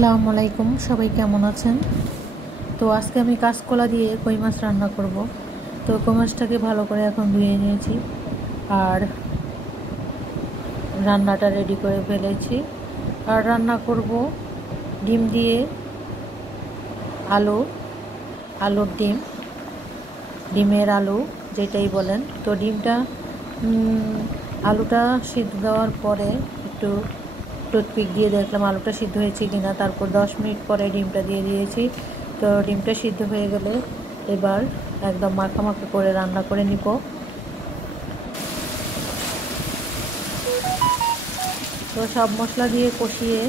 আসসালামু আলাইকুম, সবাই কেমন আছেন? তো আজকে আমি কাঁচকলা দিয়ে কই মাছ রান্না করব। তো কই মাছটাকে ভালো করে এখন ধুয়ে নিয়েছি আর রান্নাটা রেডি করে ফেলেছি। আর রান্না করব ডিম দিয়ে, আলুর ডিম, ডিমের আলু যেটাই বলেন। তো আলুটা সিদ্ধ দেওয়ার পরে একটু টুথপিক দিয়ে দেখলাম আলুটা সিদ্ধ হয়েছে কিনা। তারপর 10 মিনিট পরে ডিমটা দিয়ে দিয়েছি। তো ডিমটা সিদ্ধ হয়ে গেলে এবার একদম মাখা মাখা করে রান্না করে নিব। তো সব মশলা দিয়ে কষিয়ে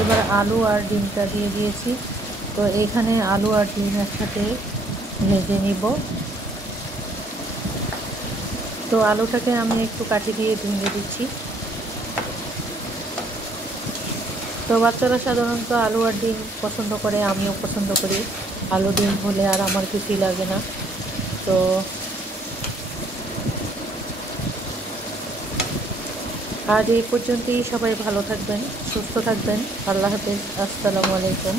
এবার আলু আর ডিমটা দিয়ে দিয়েছি। তো এখানে আলু আর ডিম একসাথে ভেজে নিব। তো আলুটাকে আমি একটু কাঠি দিয়ে ভেঙে দিচ্ছি। তো বাচ্চারা সাধারণত আলু আর ডিম পছন্দ করে, আমিও পছন্দ করি। আলু ডিম হলে আর আমার কিছুই লাগে না। তো আজ এই পর্যন্তই। সবাই ভালো থাকবেন, সুস্থ থাকবেন। আল্লাহ হাফেজ। আসসালামু আলাইকুম।